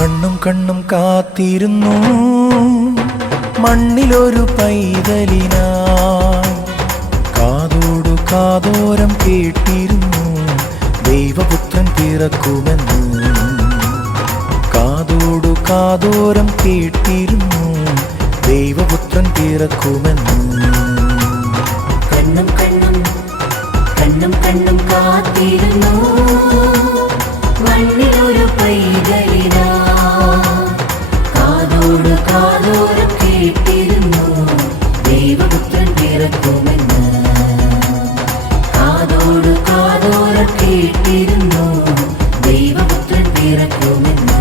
കണ്ണും കണ്ണും കാത്തിരുന്നു മണ്ണിലൊരു പൈതലിനായി. കാതോടു കാതോരം കേട്ടിരുന്നു ദൈവപുത്രൻ പിറക്കുമെന്ന്. കാതോടു കാതോരം കേട്ടിരുന്നു ദൈവപുത്രൻ പിറക്കുമെന്ന്. കണ്ണും കണ്ണും കണ്ണും കണ്ണും കാത്തിരുന്നു മണ്ണിലൊരു പൈതലിനാ. കാതോട് കാതോരം കേട്ടിരുന്നു ദൈവപുത്രൻ പിറക്കുമെന്ന്. കാതോട് കാതോരം കേട്ടിരുന്നു ദൈവപുത്രൻ പിറക്കുമെന്ന്.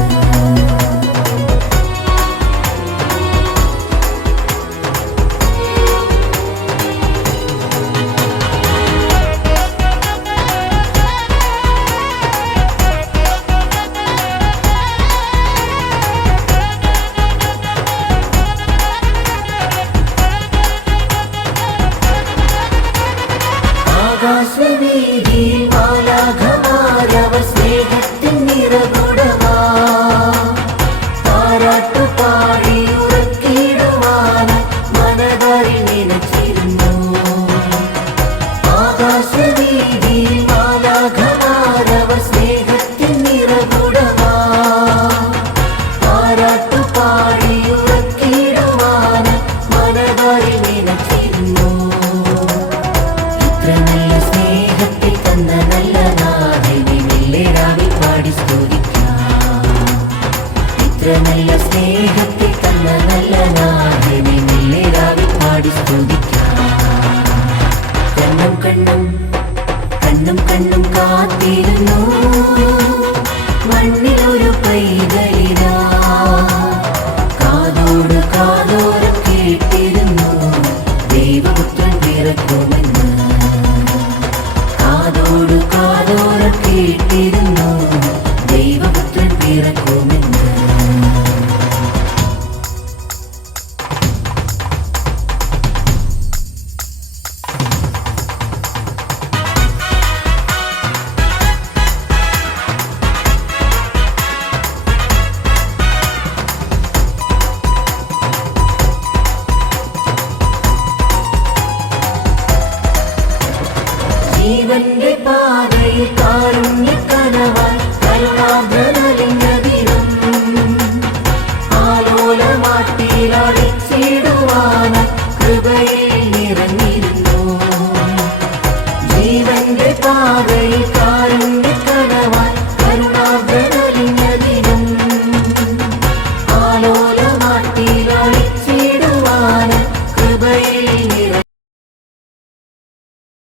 ആകാശവീതിയിൽ മാലാഖമാരവർ സ്നേഹത്തിൻ നിറകുടമാ. താരാട്ടുപാടി ഉറക്കിടുവാനായി മനതാരിൽ നനച്ചിരുന്നു. ആകാശവീതിയിൽ മാലാഖമാരവർ സ്നേഹത്തിൻ നിറകുടമാ. താരാട്ടുപാടി ഉറക്കിടുവാനായി മനതാരിൽ നനച്ചിരുന്നു. നല്ല സ്നേഹത്തിൽ തന്ന നല്ല നാഥനെ മെല്ലെരാവിൽ പാടി സ്തുതിക്കാം. ഇത്ര നല്ല സ്നേഹത്തിൽ തന്ന നല്ല നാഥനെ മെല്ലെരാവിൽ പാടി സ്തുതിക്കാം. കണ്ണും കണ്ണും കണ്ണും കണ്ണും കാത്തിരുന്നു മണ്ണിലൊരു പൈതൽ.